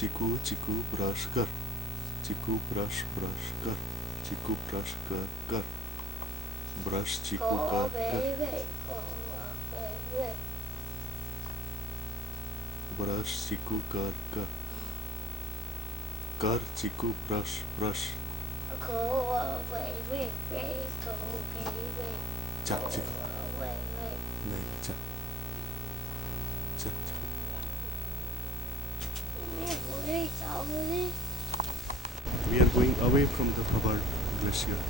Chikoo chikoo brush कर, chikoo brush brush कर, chikoo brush कर कर, ब्रश चिकू कर कर, ब्रश चिकू कर कर, कर चिकू ब्रश ब्रश, चल चिकू नहीं चल चल चल। We are going away from the Hubbard glacier.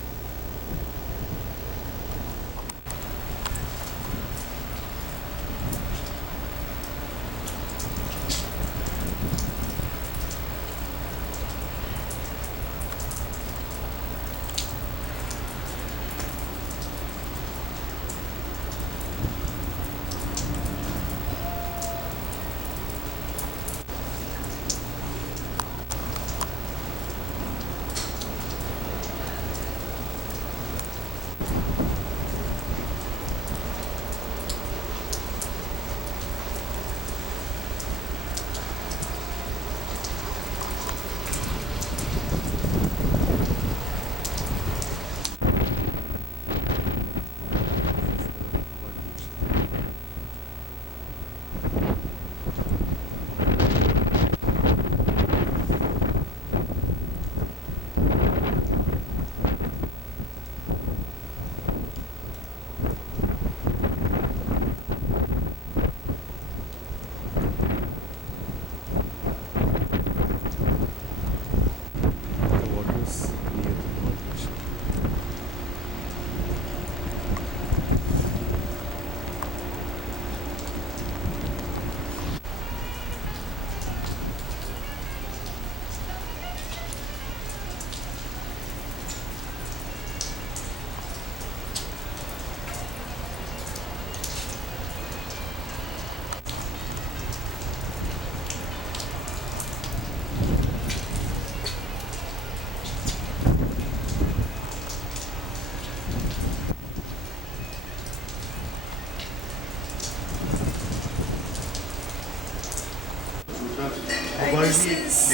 This is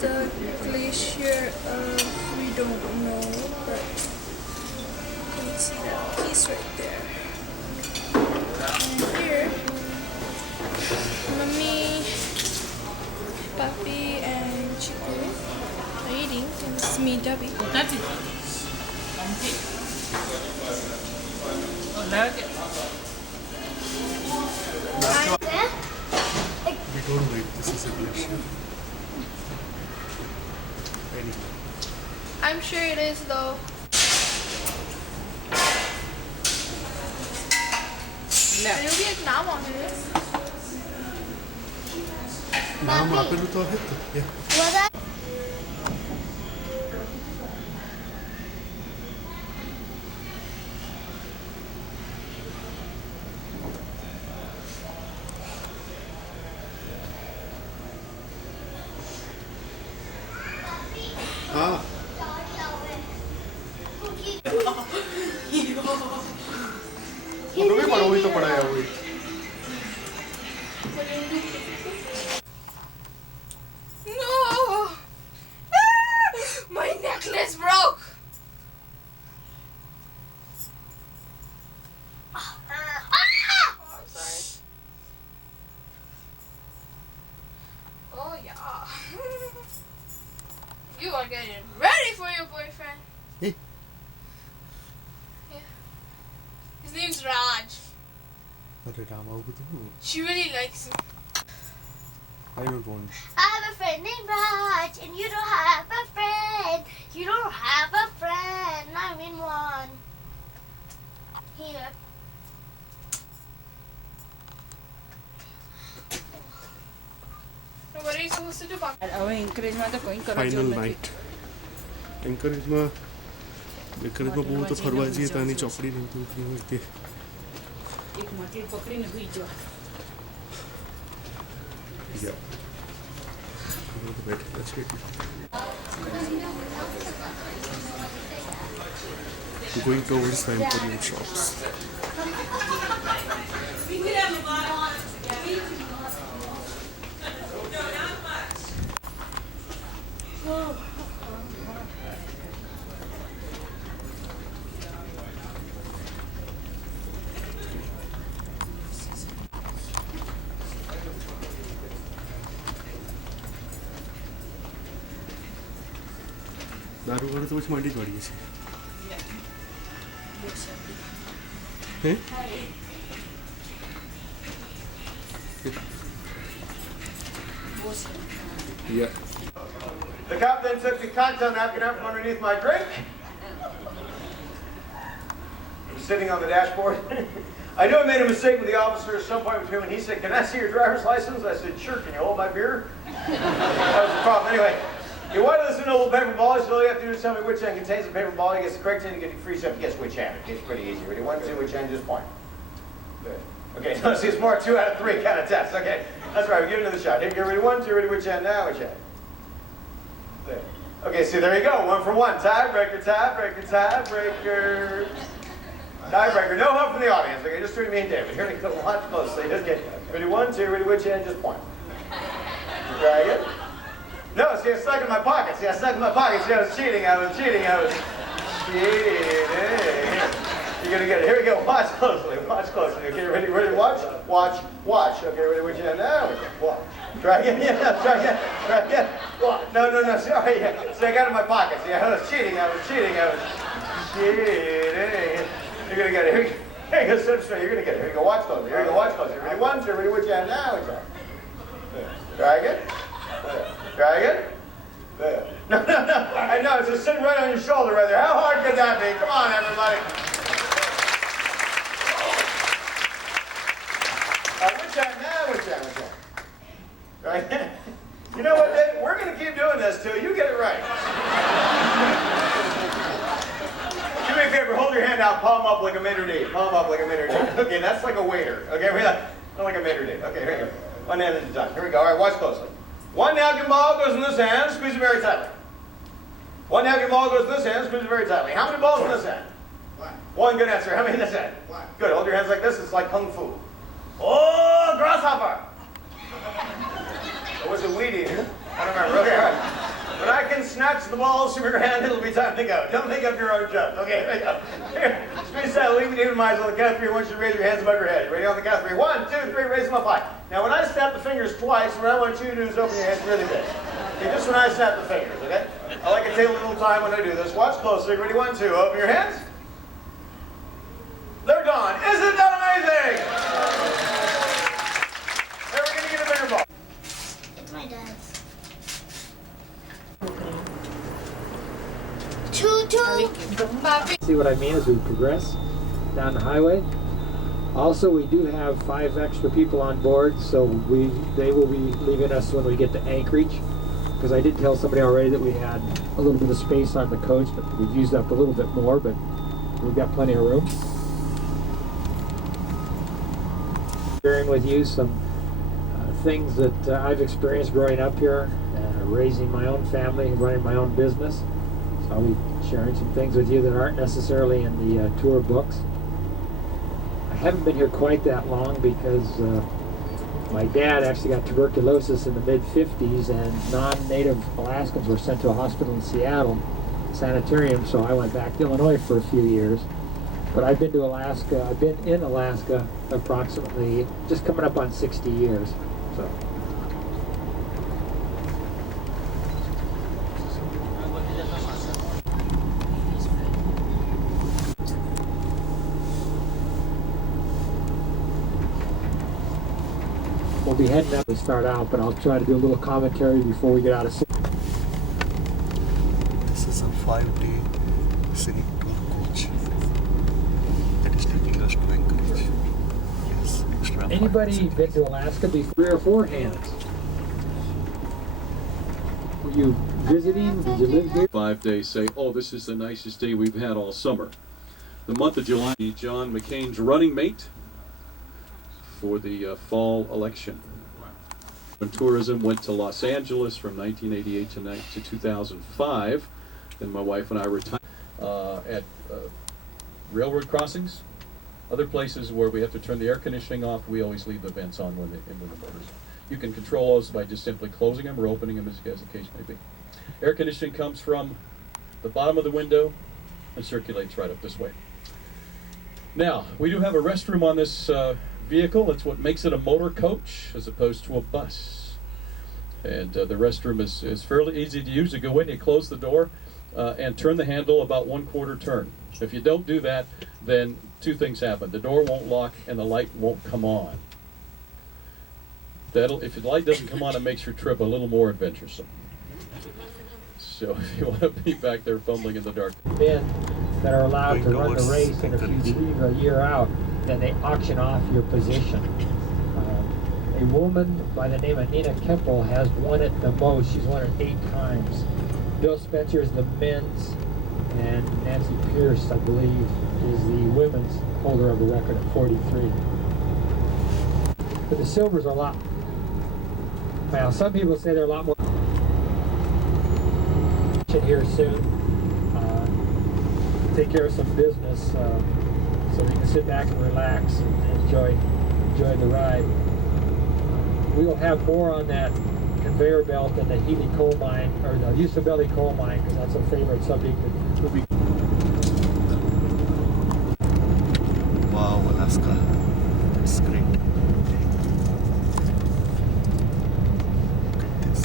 the glacier of we don't know, but you can see that piece right there. And here, Mommy, Papi, and Chiku are eating, and this is me, Dhabi. We don't know if this is a glacier. I'm sure it is though. 여기 나무 아니에요? नाम आपल्याला तो आहेत या हाँ photo भी पड़ा हुई तो पड़ा है वही No! My necklace broke! Oh, sorry. Oh, yeah. You are getting ready for your boyfriend. Hey. Yeah. His name's Raj. अरे रामा वो तो She really likes him. I don't want. I have a friend named Raj, and you don't have a friend. You don't have a friend. I'm in one. Here. So what are you supposed to do, Papa? Final night. Anchorage માં બહુ તો ફરવા જઈએ ત્યાંની ચોકડી નહીં તો તે એક માટલી પકડીને હુઈ જો. Yeah. બેઠેલા છે going towards the Emporium shops. दारू वाले तो कुछ मंडी पड़ी है Yeah. The cop then took the cocktail napkin out from underneath my drink. I was sitting on the dashboard. I knew I made a mistake with the officer at some point between when he said, "Can I see your driver's license?" I said, "Sure, can you hold my beer?" That was the problem. Anyway, you want to listen to a little paper ball, so all you have to do is tell me which end contains the paper ball. He gets the correct end, you get the free stuff, he gets which end. It's pretty easy. Ready? 1, 2, which end, just point. Good. Okay, no, see, it's more 2 out of 3 kind of test. Okay, that's right, we're giving it a shot. Here, get ready, 1, 2, ready, which end now, which end? There. Okay, see, there you go, 1 for 1. Tiebreaker, tiebreaker, tiebreaker. Tiebreaker, no help from the audience. Okay, just between me and David. Here we go, watch closely. Just get ready, 1, 2, ready, which end, just point. Try again. No, see, I stuck in my pocket. See, I stuck in my pocket. See, I was cheating. I was cheating. You're gonna get it. Here we go. Watch closely. Watch closely. Okay, ready? Ready? Watch. Watch. Watch. Okay, ready? Which end now? Watch. Try again. Yeah. Try again. Try again. Watch. No. Sorry. Yeah. See, I got it in my pocket. See, I was cheating. I was cheating. You're gonna get it. Here you go. Sit straight. You're gonna get it. Here you go. Watch closely. Here you go. Watch closely. Ready? 1, 2. Ready? Which end now? Which end? Try again. Try again. There. No. I know, it's just sitting right on your shoulder right there. How hard could that be? Come on, everybody. Which end now? Which end? Right? You know what, Dave? We're going to keep doing this till you get it right. Do me a favor, hold your hand out, palm up like a maitre d'. Palm up like a maitre d'. Okay, that's like a waiter. Okay, not like a maitre d'. Okay, here you go. One hand at a time. Here we go. All right, watch closely. One napkin ball goes in this hand, squeeze it very tightly. One napkin ball goes in this hand, squeeze it very tightly. How many balls in this hand? One, good answer. How many in this hand? Good, hold your hands like this, it's like kung fu. Oh, grasshopper! Or was it weed eater? I don't remember. Okay, all right. When I can snatch the balls from your hand, it'll be time to go. Don't make up your own jokes. Okay, here we go. Here, squeeze that, leave it in mind on the count of 3. I want you to raise your hands above your head. Ready on the count of 3. 1, 2, 3, raise them up high. Now, when I snap the fingers twice, what I want you to do is open your hands really big. Okay, just when I snap the fingers, okay? I like to take a little time when I do this. Watch closely. Ready? 1, 2. Open your hands. They're gone. Isn't that amazing? Now we're going to get a bigger ball. It's my dad's. See what I mean as we progress down the highway. Also, we do have 5 extra people on board, so they will be leaving us when we get to Anchorage. Because I did tell somebody already that we had a little bit of space on the coach, but we've used up a little bit more, but we've got plenty of room. Sharing with you some things that I've experienced growing up here, raising my own family, running my own business. So I'll be sharing some things with you that aren't necessarily in the tour books. I haven't been here quite that long because my dad actually got tuberculosis in the mid-50s, and non-native Alaskans were sent to a hospital in Seattle, sanitarium, so I went back to Illinois for a few years. But I've been to Alaska, I've been in Alaska approximately, just coming up on 60 years. So. We'll be heading up to start out, but I'll try to do a little commentary before we get out of city. This is a 5-day scenic tour coach that is taking us to Anchorage. Yes, extra. Anybody been to Alaska before? 3 or 4 hands. Were you visiting? Did you live here? 5 days say, oh, this is the nicest day we've had all summer. The month of July, John McCain's running mate for the fall election. When tourism went to Los Angeles from 1988 to 2005, then my wife and I retired at railroad crossings, other places where we have to turn the air conditioning off. We always leave the vents on when the motors on. You can control those by just simply closing them or opening them, as the case may be. Air conditioning comes from the bottom of the window and circulates right up this way. Now, we do have a restroom on this vehicle. That's what makes it a motor coach as opposed to a bus. And the restroom is fairly easy to use. You go in, you close the door, and turn the handle about 1/4 turn. If you don't do that, then two things happen. The door won't lock and the light won't come on. If the light doesn't come on, it makes your trip a little more adventuresome. So if you want to be back there fumbling in the dark. Men that are allowed to run the race, and if you leave a year out, then they auction off your position. A woman by the name of Nina Kempel has won it the most. She's won it 8 times. Bill Spencer is the men's, and Nancy Pierce, I believe, is the women's holder of the record at 43. But the silvers are a lot. Well, some people say they're a lot more. Here soon. Take care of some business so we can sit back and relax and enjoy the ride. We will have more on that conveyor belt and the Healy coal mine, or the Usabelli coal mine, because that's a favorite subject that will be. Wow, Alaska. That's great. Look at this.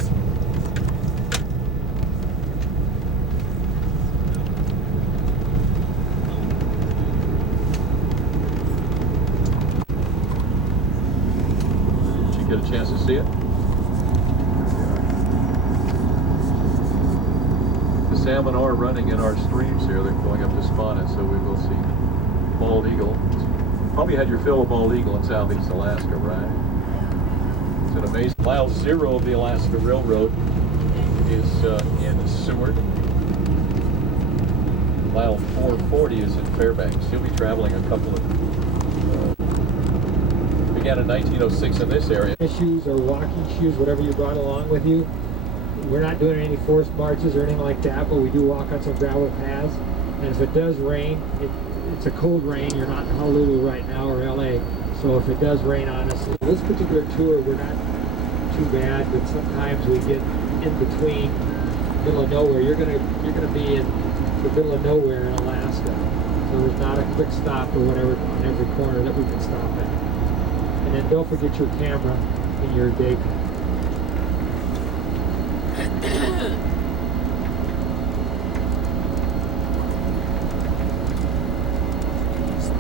Did you get a chance to see it? The salmon are running in our streams here. They're going up to spawn it, so we will see bald eagle. Probably had your fill of bald eagle in southeast Alaska, right? It's an amazing. Mile 0 of the Alaska Railroad is in Seward. Mile 440 is in Fairbanks. You'll be traveling a couple of. Began in 1906 in this area. Shoes or walking shoes, whatever you brought along with you. We're not doing any forced marches or anything like that, but we do walk on some gravel paths. And if it does rain, it's a cold rain. You're not in Honolulu right now or LA, so if it does rain on us, this particular tour we're not too bad, but sometimes we get in between, middle of nowhere. You're gonna be in the middle of nowhere in Alaska, so there's not a quick stop or whatever on every corner that we can stop at. And then don't forget your camera in your day pack.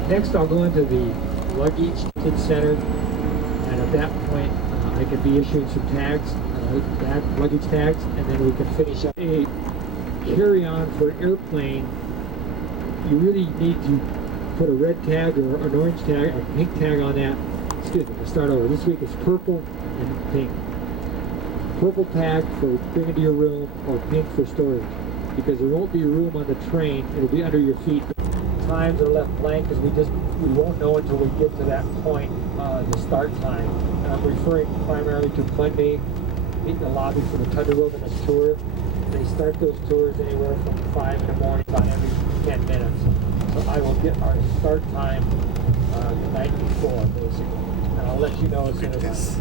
Next, I'll go into the luggage center, and at that point, I can be issuing some tags, luggage tags, and then we can finish up a carry-on for airplane. You really need to put a red tag or an orange tag, a pink tag on that. Excuse me, we'll start over. This week it's purple and pink. Purple tag for bring it to your room, or pink for storage, because there won't be room on the train. It'll be under your feet. Times are left blank because we won't know until we get to that point, the start time. And I'm referring primarily to Monday, meet in the lobby for the Tundra Wilderness Tour. They start those tours anywhere from 5 in the morning, about every 10 minutes. So I will get our start time the night before, basically. And I'll let you know as soon as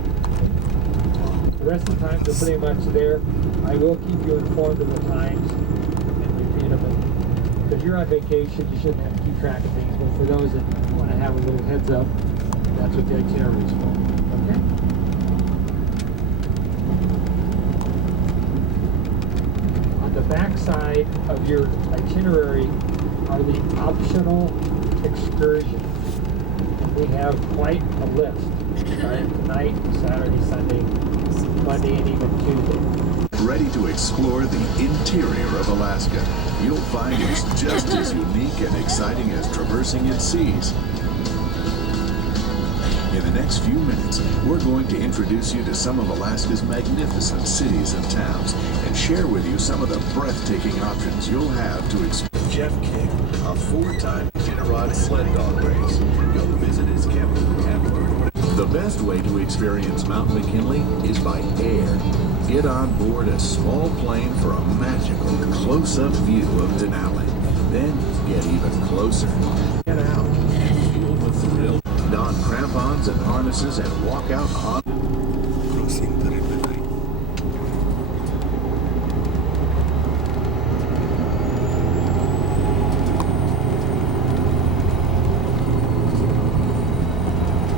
the rest of the times are pretty much there. I will keep you informed of the times and repeat them. Because you're on vacation, you shouldn't have to keep track of things. But for those that want to have a little heads up, that's what the itinerary is for. Okay? On the back side of your itinerary are the optional excursions. And we have quite a list. Starting tonight, Saturday, Sunday, Monday, and even Tuesday. Ready to explore the interior of Alaska? You'll find it's just as unique and exciting as traversing its seas. In the next few minutes, we're going to introduce you to some of Alaska's magnificent cities and towns and share with you some of the breathtaking options you'll have to experience. Jeff King, a 4-time Iditarod sled dog race. Go visit his camp and learn what. The best way to experience Mount McKinley is by air. Get on board a small plane for a magical close-up view of Denali. Then get even closer. Get out. Feel the thrill. Don crampons and harnesses and walk out on. Crossing the river.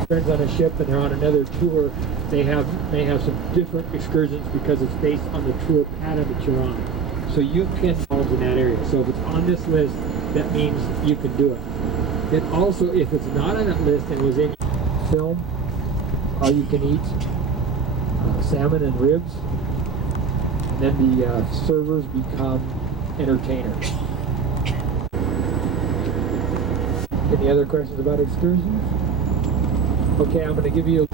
Friends on a ship and they're on another tour, they may have some different excursions because it's based on the tour pattern that you're on. So you can homes in that area. So if it's on this list, that means you can do it. Then also, if it's not on that list and was in film, all you can eat salmon and ribs, and then the servers become entertainers. Any other questions about excursions? Okay, I'm going to give you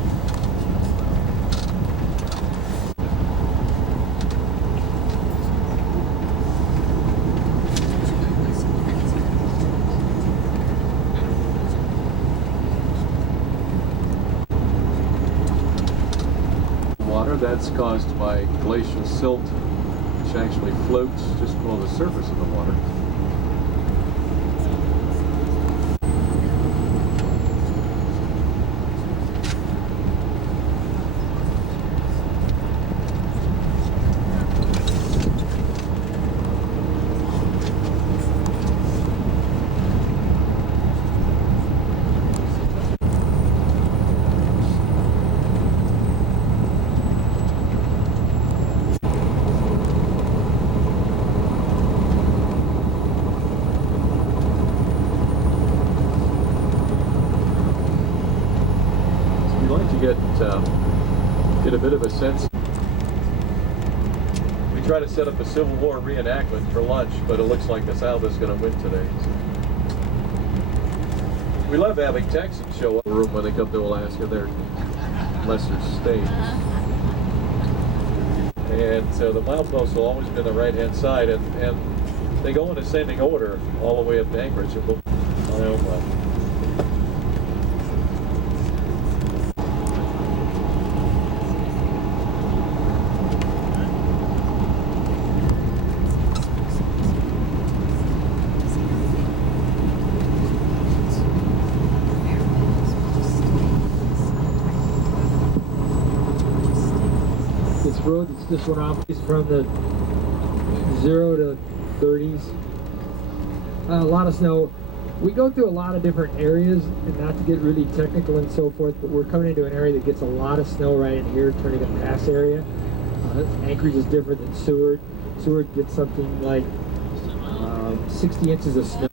water that's caused by glacial silt, which actually floats just below the surface of the water. Get a bit of a sense. We try to set up a Civil War reenactment for lunch, but it looks like the South is going to win today. We love having Texans show up in the room when they come to Alaska. They're lesser states. And so the mileposts will always be on the right-hand side, and they go in ascending order all the way up to Anchorage. road that's just went off is from the 0 to 30s. A lot of snow. We go through a lot of different areas, and not to get really technical and so forth, but we're coming into an area that gets a lot of snow right in here, turning a pass area. Anchorage is different than Seward. Seward gets something like 60 inches of snow.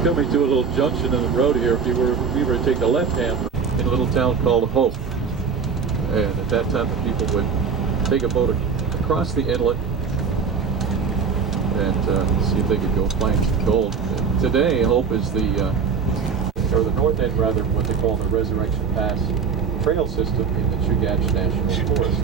We're coming to a little junction in the road here. If we were to take the left hand in a little town called Hope. And at that time, the people would take a boat across the inlet and see if they could go find some gold. And today, Hope is the north end, rather, what they call the Resurrection Pass trail system in the Chugach National Forest.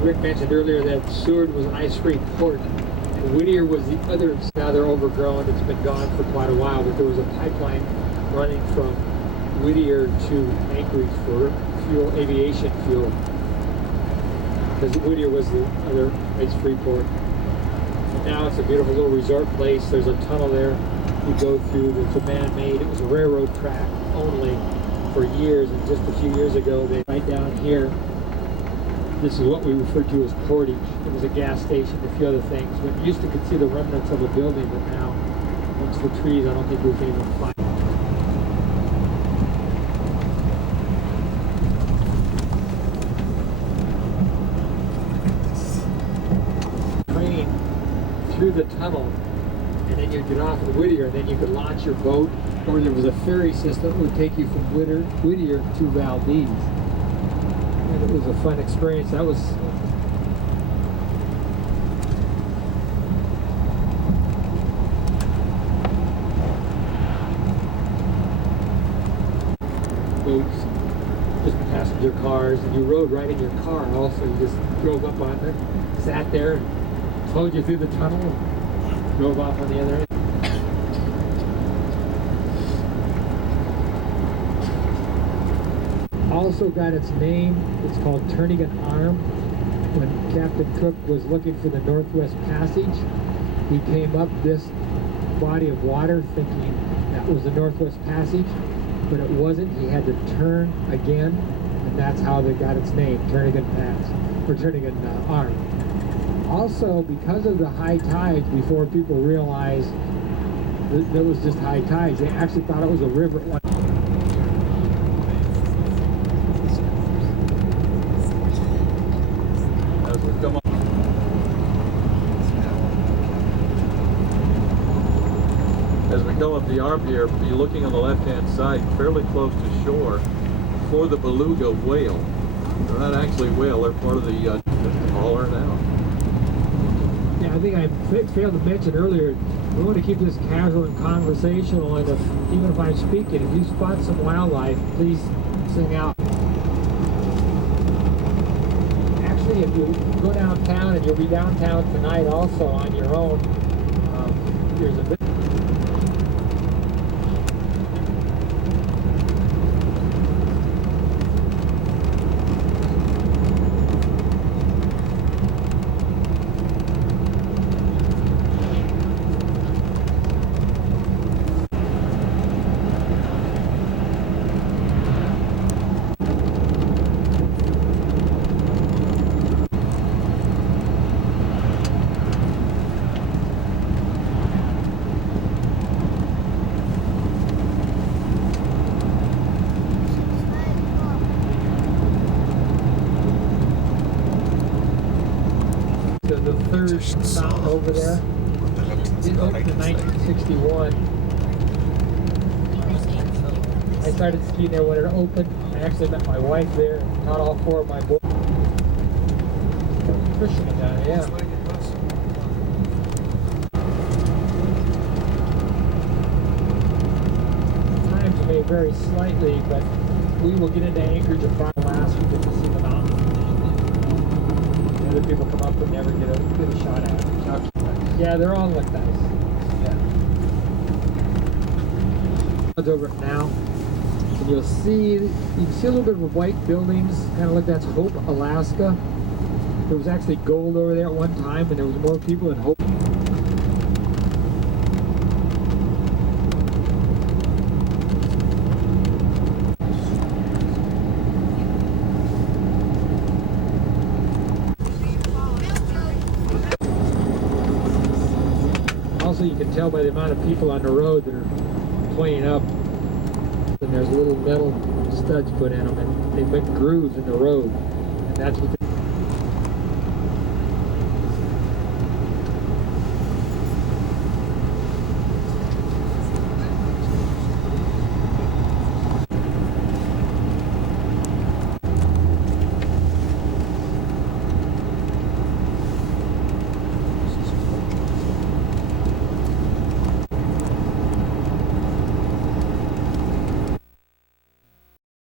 Rick mentioned earlier that Seward was an ice free port, and Whittier was the other. Now they're overgrown, it's been gone for quite a while, but there was a pipeline running from Whittier to Anchorage for fuel, aviation fuel, because Whittier was the other ice free port. And now it's a beautiful little resort place. There's a tunnel there you go through that's a man-made. It was a railroad track only for years, and just a few years ago, they right down here, this is what we refer to as Portage. It was a gas station, a few other things. But you used to could see the remnants of a building, but now, amongst the trees, I don't think we can even find it. Train through the tunnel, and then you'd get off at Whittier, and then you could launch your boat, or there was a ferry system that would take you from Whittier to Valdez. And it was a fun experience. That was boats, just passenger cars, and you rode right in your car. Also, you just drove up on it, sat there, and towed you through the tunnel, and drove off on the other end. Also got its name, it's called Turnigan Arm. When Captain Cook was looking for the Northwest Passage, he came up this body of water thinking that was the Northwest Passage, but it wasn't. He had to turn again, and that's how they got its name, Turnigan Pass, or Turnigan Arm. Also, because of the high tides, before people realized that it was just high tides, they actually thought it was a river at one. As we go up the arm here, be looking on the left-hand side, fairly close to shore, for the beluga whale. They're not actually whale; they're part of the hauler now. Yeah, I think I failed to mention earlier. We want to keep this casual and conversational, and even if I'm speaking, if you spot some wildlife, please sing out. Actually, if you go downtown, and you'll be downtown tonight also on your own, there's a bit. fish fountain sauce. over there. It opened in 1961. I started skiing there when it opened. I actually met my wife there, not all four of my boys. Fishermen down there, yeah. Times may vary slightly, but we will get into Anchorage and Alaska to see the mountains. The other people come up and never get a shot at it. Yeah, they're all look nice. Yeah. Over it now, and you can see a little bit of white buildings. Kind of like that's Hope, Alaska. There was actually gold over there at one time, and there was more people in Hope. Also, you can tell by the amount of people on the road that are playing up, and there's little metal studs put in them, and they put grooves in the road, and that's what